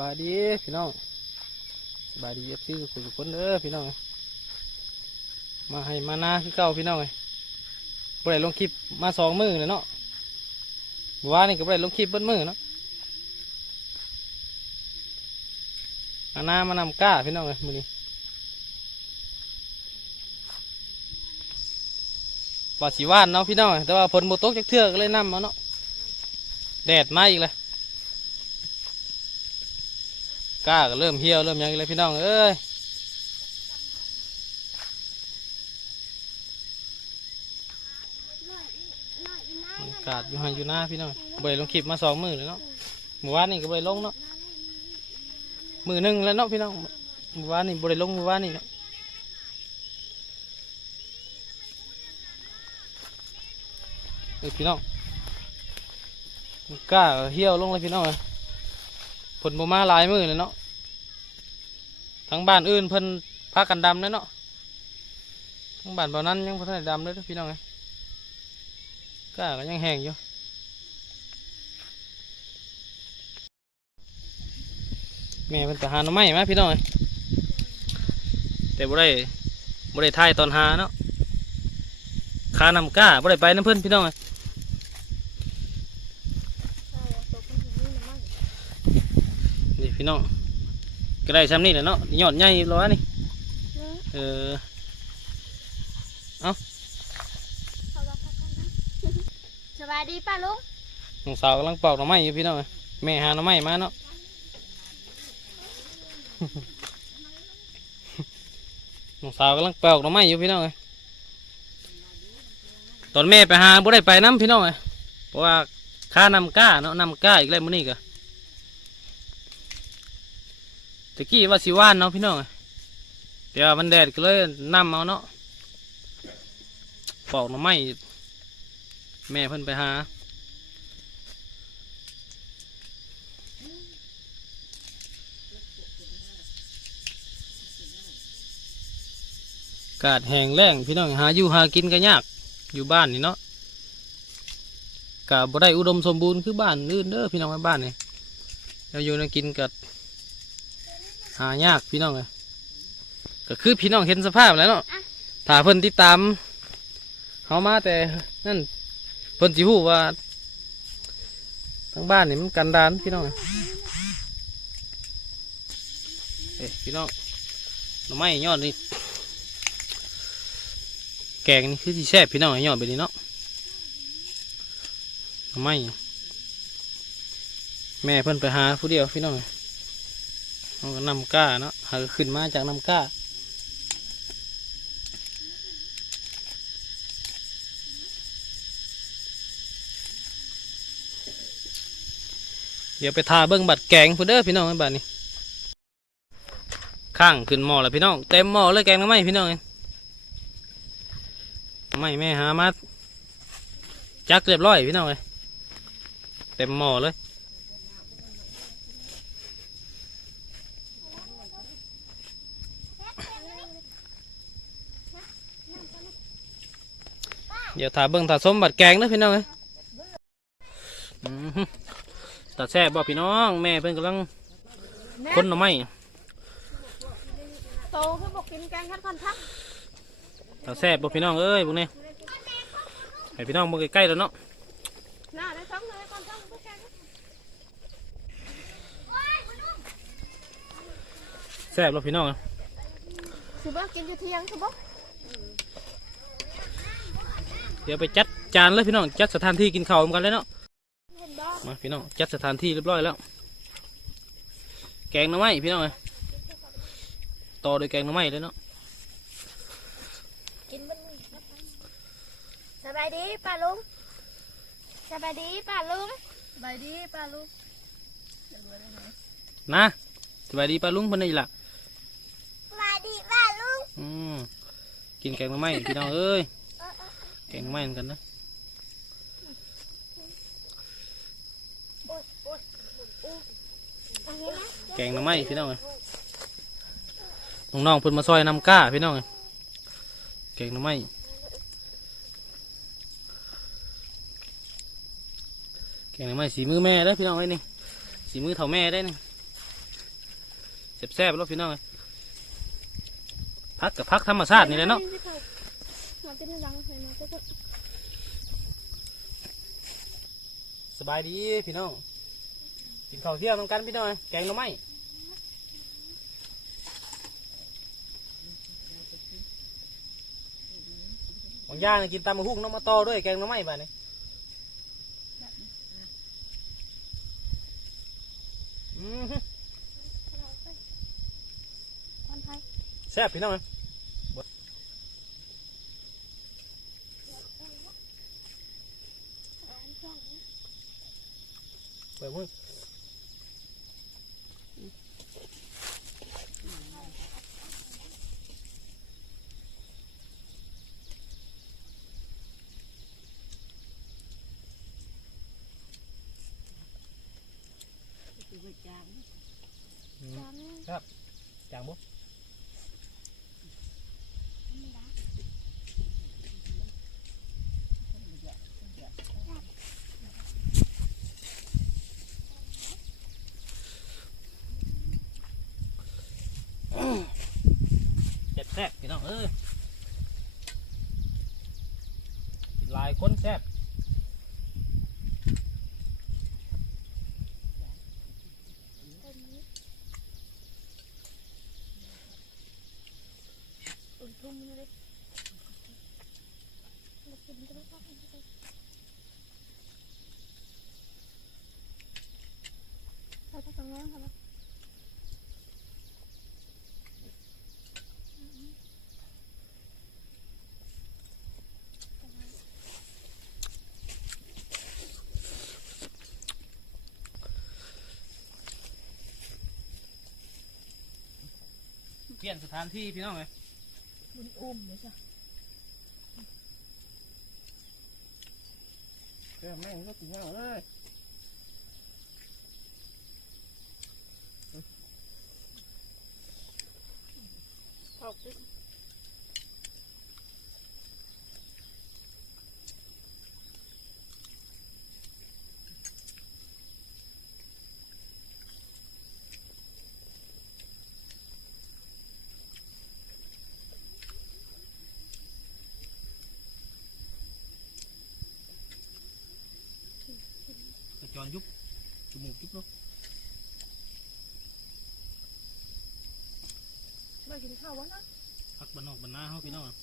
บายดีพี่น้องสบายดีเอฟซีทุกคนทุกคนเด้อพี่น้องมาให้มานาคือเก่าพี่น้องเลยบ่ได้ลงคลิปมาสองมือเลยเนาะเมื่อวานนี่ก็บ่ได้ลงคลิปเบิ้มือเนาะมานามานำก้าพี่น้องเลยมือนี้ว่าสีว่านเนาะพี่น้องเอ้ยแต่ว่าฝนโบตกจากเทือกก็เลยนำมาเนาะแดดมาอีกเลย ก้าก็เริ่มเหี่ยวเริ่มยังอีกเลยพี่น้องเอ้ยกาศอยู่หันอยู่หน้าพี่น้องเบยลงคลิปมาสองมือเลยเนาะเมื่อวานนี่ก็เบยลงเนาะมือหนึ่งแล้วเนาะพี่น้องเมื่อวานนี่บริลงเมื่อวานนี่เนาะเอ้พี่น้องก้าเหี่ยวลงเลยพี่น้องเอ้ย ผลบมาหลายมือเลยเนาะทั้งบ้านอื่นเพิ่นพากันดำเลยเนาะทั้งบ้านบ่นั้นยังพอทันดำเลยพี่น้องเอ้ยก้าก็ยังแห้งอยู่แม่เป็นทหารหน่อไม้มาพี่น้องเอ้แต่บ่ได้บ่ได้ถ่ายตอนหาเนาะคานำก้าบ่ได้ไปน้ำเพิ่นพี่น้องเอ้ย นี่พี่น้องก็ได้ซ้ำนี่แหละเนาะยอดใหญ่ร้อยนี่เออสวัสดีป้าลุงน้องสาวกำลังปอกหน่อไม้อยู่พี่น้องเอ้ยแม่หาหน่อไม้มาเนาะน้องสาวกำลังปอกหน่อไม้อยู่พี่น้องเอ้ยตอนแม่ไปหาบ่ได้ไปน้ำพี่น้องเอ้ยเพราะว่าค่านำก้าเนาะนำก้าอีกแล้วมื้อนี้ก็ ตะกี้ว่าสิว่านเนาะพี่น้องเอ้ยวมันแดดก็เลยนำเอาเนาะปอกหน่อไม้แม่เพิ่นไปหากาดแห้งแล้งพี่น้องหาอยู่หากินก็ยากอยู่บ้านนี่เนาะกาบ่ได้อุดมสมบูรณ์คือบ้านอื่นเด้อพี่น้องบ้านนี่เราอยู่ในกินกัด หายากพี่น้องเลยก็คือพี่น้องเห็นสภาพแล้วเนาะถ้าเพิ่นติดตามเขามาแต่นั่นเพิ่นจิฮู้ว่าทั้งบ้านนี่มันกันดานพี่น้องเอ้ยเอ้ยพี่น้องหน่อไม้ยอดนี่แกงนี่คือที่แซ่บพี่น้องไอ้ยอดไปนี่เนาะทำไมแม่เพิ่นไปหาผู้เดียวพี่น้องเขาก็นำก้าเนาะหาขึ้นมาจากนำก้าเดี๋ยวไปทาเบิ้งบัดแกงพูดเด้อพี่น้องบัดนี้ ข้างขึ้นหม้อแล้วพี่น้องเต็มหม้อเลยแกงน้ำไหมพี่น้องเอ้ยไม่แม่หามาจักเรียบร้อยพี่น้องเลยเต็มหม้อเลย เดี๋ยวถาเบิ้งถาส้มบัดแกงนะพี่น้องเลยอื้อหือตาแซ่บบ่พี่น้อง แม่เพิ่นกำลังคนหน่อไม้โตขึ้นบอกกินแกงคัดคอนทักตาแซ่บบ่พี่น้องเอ้ยพวกนี้ให้พี่น้องมาใกล้ๆแล้วเนาะหน้าได้สองเลยคอนทักพวกแกงแซ่บแล้วพี่น้องคือบ่กินอยู่เที่ยงคือบ่ เดี๋ยวไปจัดจานเลยพี่น้องจัดสถานที่กินข้าวกันเลยเนาะเห็นบ่มาพี่น้องจัดสถานที่เรียบร้อยแล้ว แกงหน่อไม้พี่น้องเลยต่อด้วยแกงหน่อไม้เลยเนาะกินมันสบายดีป้าลุงสบายดีป้าลุงสบายดีป้าลุงนะสบายดีป้าลุงเพิ่นนี่ล่ะสบายดีป้าลุงอืมกินแกงหน่อไม้พี่น้องเอ้ย แกงหน่อไม้เหมือนกันนะอันนี้นะแกงหน่อไม้พี่น้องเลยน้องๆเพิ่นมาซอยน้ำก้าพี่น้องเอ้ยแกงน่อไม้แกงน่อไม้สีมือแม่ได้พี่น้องเอ้ยนี่สีมือเท่าแม่ได้นี่แซ่บๆแล้วพี่น้องเอ้ยพักกับพักธรรมชาตินี่แหละเนาะ มาเป็นรังใส่มาก็จะสบายดีพี่น้องกินข้าวเที่ยงนำกันพี่น้องเอ้ยแกงหน่อไม้บางอย่างนี่กินตามมาฮุกน้องมาต่อด้วยแกงหน่อไม้บ้านนี้อือหือคนไทยแซ่บพี่น้องเอ้ จานจางบ่แซ่บแซ่บพี่น้องเอ้ยกินหลายคนแซ่บ อุ่นทุ่มเลยมากินกันแล้วก็ เราจะทำงานค่ะเปลี่ยนสถานที่พี่น้องเลยบุญอุ้มเลยจ้ะ แม่แม่ก็ตีเงาเลยขอบคุณ กระจรยุบจมูกยุบเนาะมากินข้าววะนะพักบันนอกบันหน้าเขาพี่น้องอะ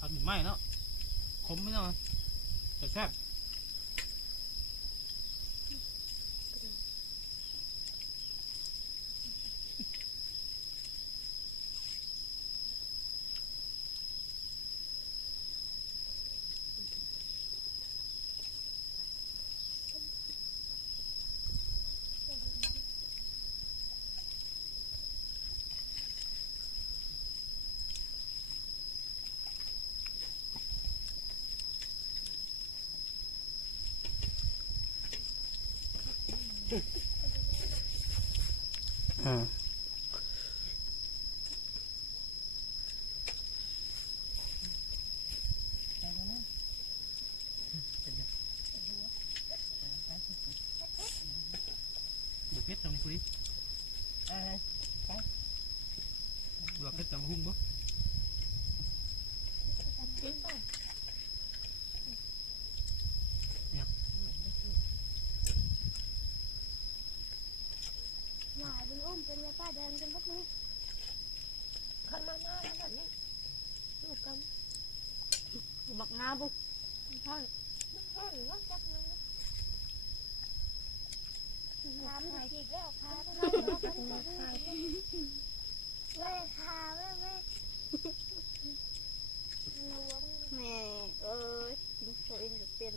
พักหนึ่งไม้เนาะคมพี่น้องอะแต่แซ่บ อ่าบุกเพชรจำคุย เออ บุกเพชรจำหุ้งบ่ กินไปหลายบุญอุ้มเป็นยาป้าแดงกันพวกนี้ขันมาหน้าขนาดนี้ลูกกันบักงาบุกใช่ใช่ว่าจักเลยถามหน่อยอีกแล้วพาไปไหนเนาะไปไหนไปไหนแม่พาแม่แม่ล้วง แม่เอ้ยกินตัวเองจะเป็น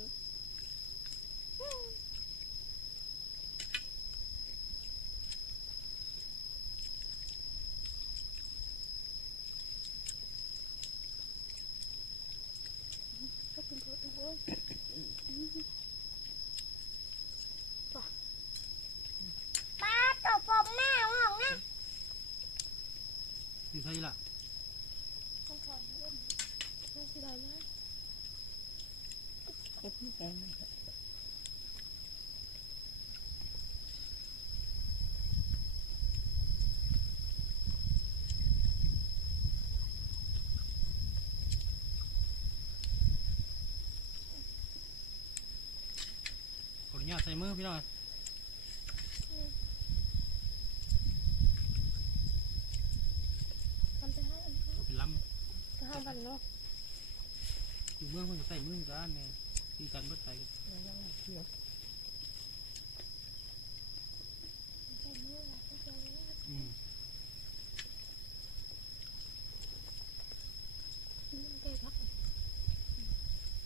ก็เป็นตัวเองป้าตบผมแม่ห่วงนะ อยู่ไทยล่ะ ต้องขอเล่นไม่ใช่ได้นะ ง ขออนุญาตใส่มือพี่น้องทำไปให้อันนี้เอาเป็นล้ก็ห้ามกันเนาะำอยู่เมืองเพิ่นก็ใส่มือกันเนี่ยคือกันเบิดไปกันเขียวใส่มือละใส่มือละอืมกินมันเก่งครับ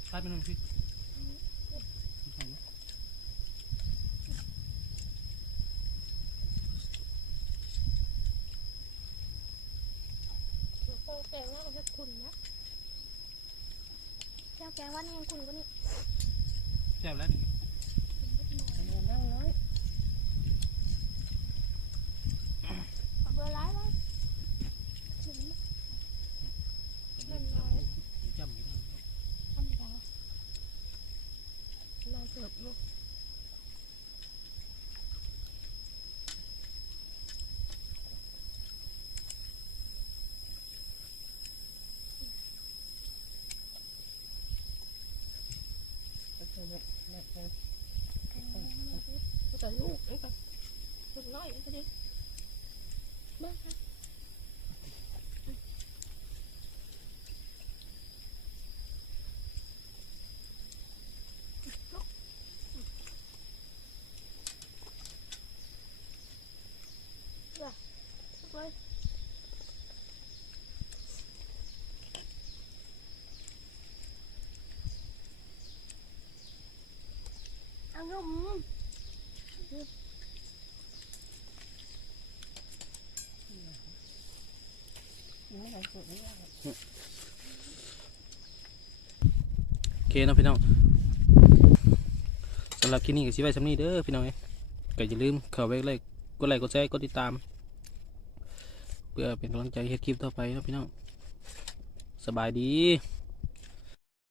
ใส่ไปหนึ่งพี่ใส่ไหม แล้วก็แกงว่าเราจะขุนนะเจ้าแกงว่านี่ยังขุนกว่านี้แซ่บแล้วนี่นี้นั่งน้อย เอาเบอร์ร้ายไว้ขุน เป็นเรื่องจำจำอยู่นะ ธรรมดาเราเสิร์ฟลูก ก็คือแบบแบบเป็น แต่ลูกนี่ก็ ลูกน้อยนี่ก็ดีเบ้างค่ะไปเอาลูก ไม่ได้สุดนี่ โอเคเนาะพี่น้องสำหรับคลิปนี้ก็สิไว้สำนี้เด้อพี่น้องเอ้ยก็อย่าลืมเข้าไปไลยกดไลค์กดแชร์กดติดตาม เพื่อเป็นกำลังใจให้คลิปต่อไปนะพี่น้องสบายดี